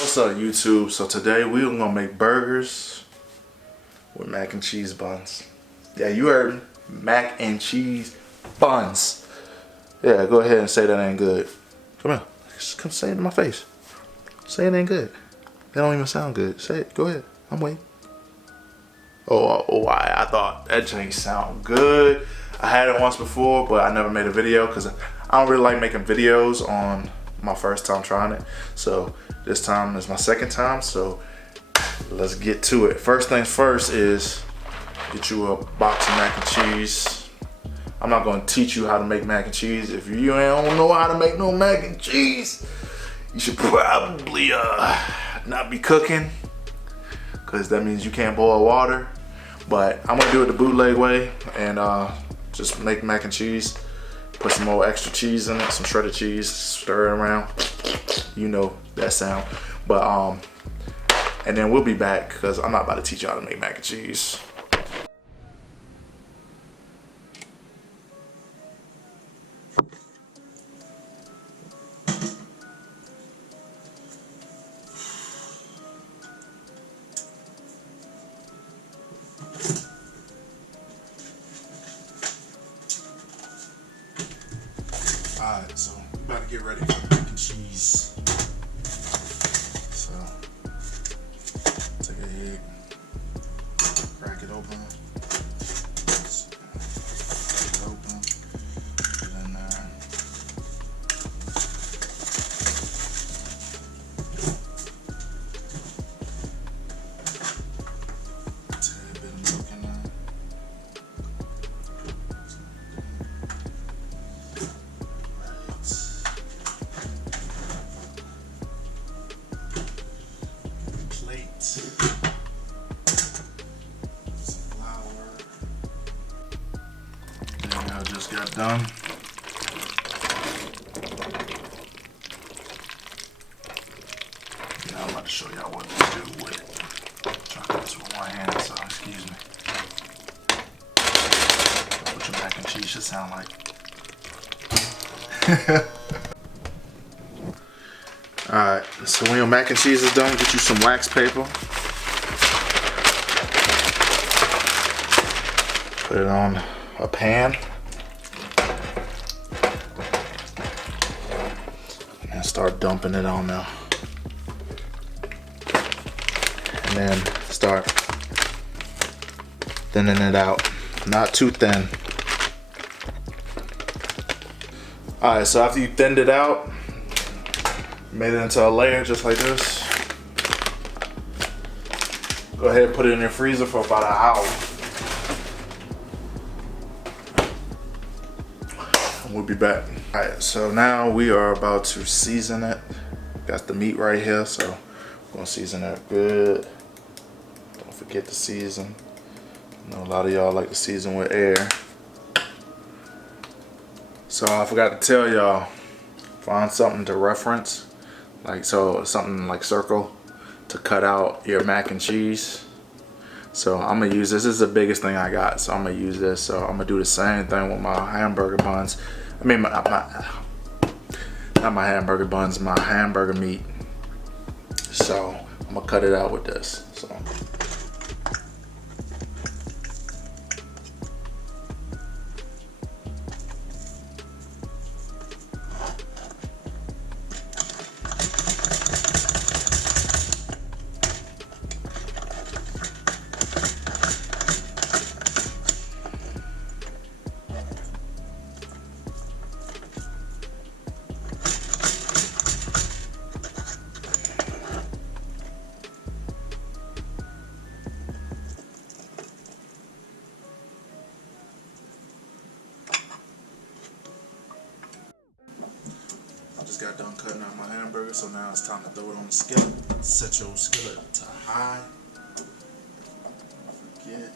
What's up, YouTube? So today we're gonna make burgers with mac and cheese buns. Yeah, you heard me. Mac and cheese buns. Yeah, go ahead and say that ain't good. Come here. Just come say it in my face. Say it ain't good. That don't even sound good. Say it. Go ahead. I'm waiting. I thought that didn't sound good. I had it once before, but I never made a video because I don't really like making videos on my first time trying it. So this time is my second time, so let's get to it. First things first is get you a box of mac and cheese. I'm not gonna teach you how to make mac and cheese. If you don't know how to make no mac and cheese, you should probably not be cooking, because that means you can't boil water. But I'm gonna do it the bootleg way and just make mac and cheese. Put some more extra cheese in it, some shredded cheese, stir it around. You know that sound. But and then we'll be back because I'm not about to teach y'all how to make mac and cheese. Alright, so we're about to get ready for mac and cheese. So, take a egg, crack it open, put it in there. Tad bit of milk in there. Just got done. Now I'm about to show y'all what to do with it. I'm trying to do this with one hand, so excuse me. That's what your mac and cheese should sound like. Alright, so when your mac and cheese is done, get you some wax paper. Put it on a pan. And start dumping it on there. And then start thinning it out. Not too thin. Alright, so after you thinned it out, made it into a layer just like this. Go ahead and put it in your freezer for about an hour. And we'll be back. Alright, so now we are about to season it. Got the meat right here, so we're gonna season it good. Don't forget to season. I know a lot of y'all like to season with air. So I forgot to tell y'all, find something to reference. Like, so something like circle to cut out your mac and cheese. So I'm gonna use this. This is the biggest thing I got, so I'm gonna use this. So I'm gonna do the same thing with my hamburger buns. I mean, not my hamburger buns, my hamburger meat. So I'm gonna cut it out with this. So. Just got done cutting out my hamburger, so now it's time to throw it on the skillet. Set your skillet to high. Don't forget,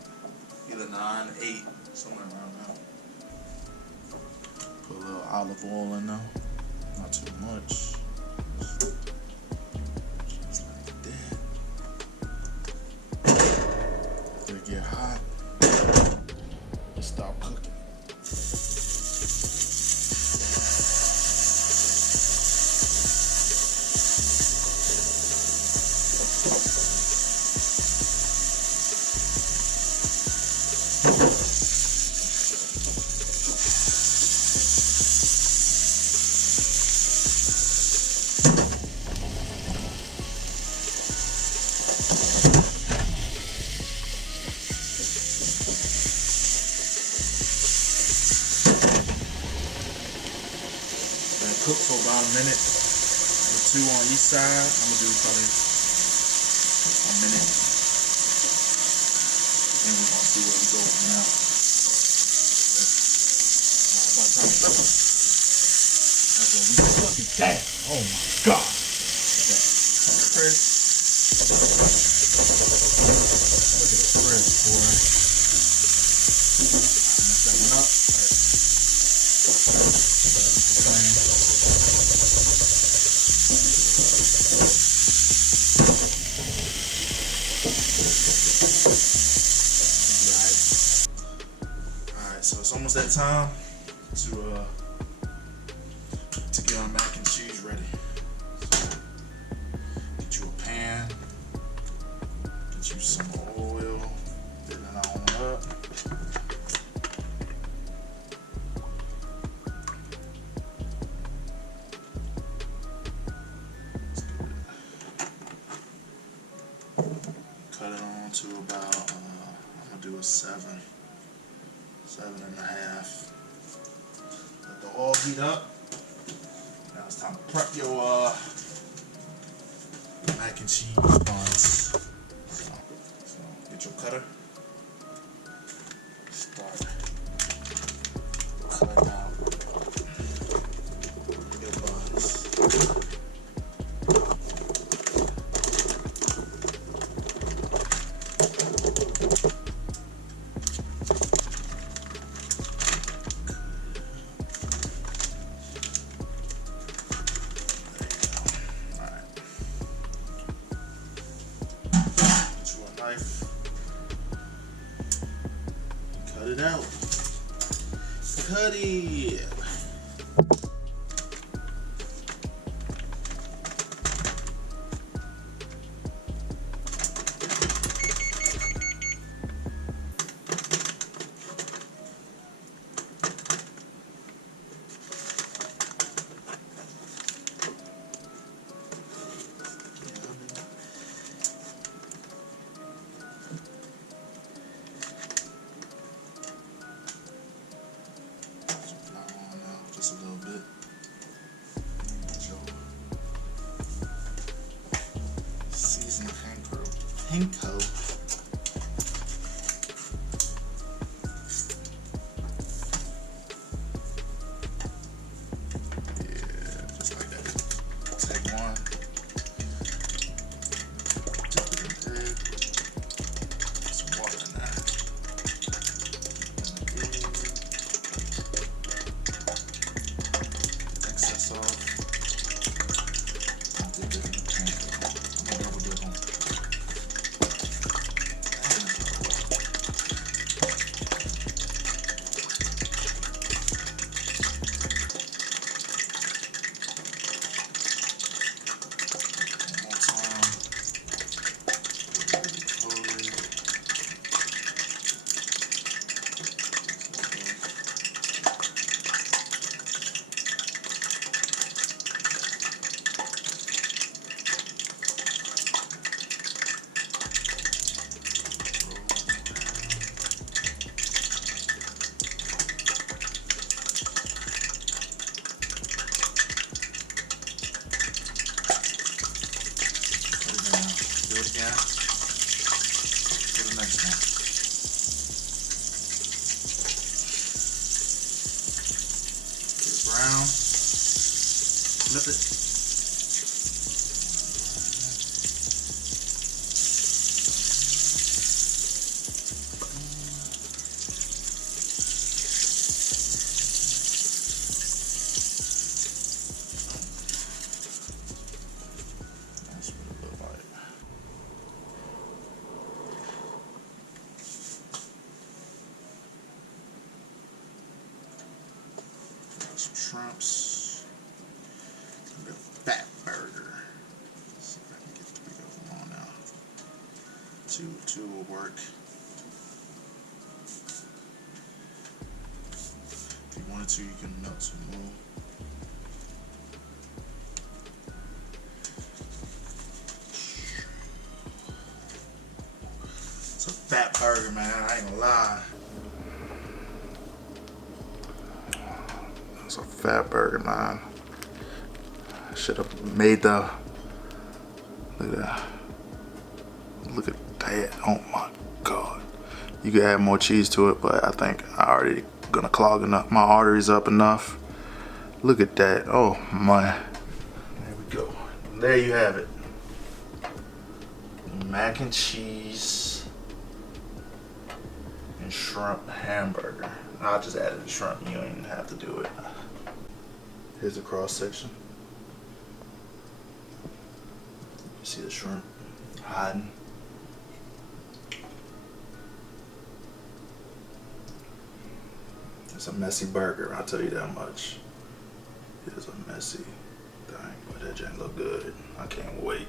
either 9, 8, somewhere around there. Put a little olive oil in there, not too much. Just like that. After it get hot, stop cooking. Cook for about a minute or two on each side. I'm gonna do probably a minute. Then we're gonna see where we go from now. Alright, about time to flip it. That's what we go. Look at that. Oh my god. That's crisp. Look at the crisp, boy. I messed that one up. Alright, so it's almost that time to get our mac and cheese ready. So get you a pan, get you some oil, fill it on up. Cut it on to about, I'm gonna do a 7.5. Let the oil heat up. Now it's time to prep your mac and cheese buns. So get your cutter. Start cutting out your buns. Cut it out. Cut it. Just a little bit. Seasoned panko. Yeah, just like that. Take one. Dip it in there. Put some water in there. Do it again. Do the next one. Get it brown. Flip it. That's what it looks like. Some shrimps, and the fat burger. Let's see if I can get 3 of them on now. Two will work. If you wanted to, you can melt some more. It's a fat burger, man. I ain't gonna lie. It's a fat burger, man. I should have made the. Look at that. Look at that. Oh my God. You could add more cheese to it, but I think I already gonna clog enough my arteries up enough. Look at that. Oh my. There we go. There you have it. Mac and cheese and shrimp hamburger. I just added the shrimp. You don't even have to do it. Here's the cross section. You see the shrimp hiding. It's a messy burger, I'll tell you that much. It is a messy thing, but that jank look good. I can't wait.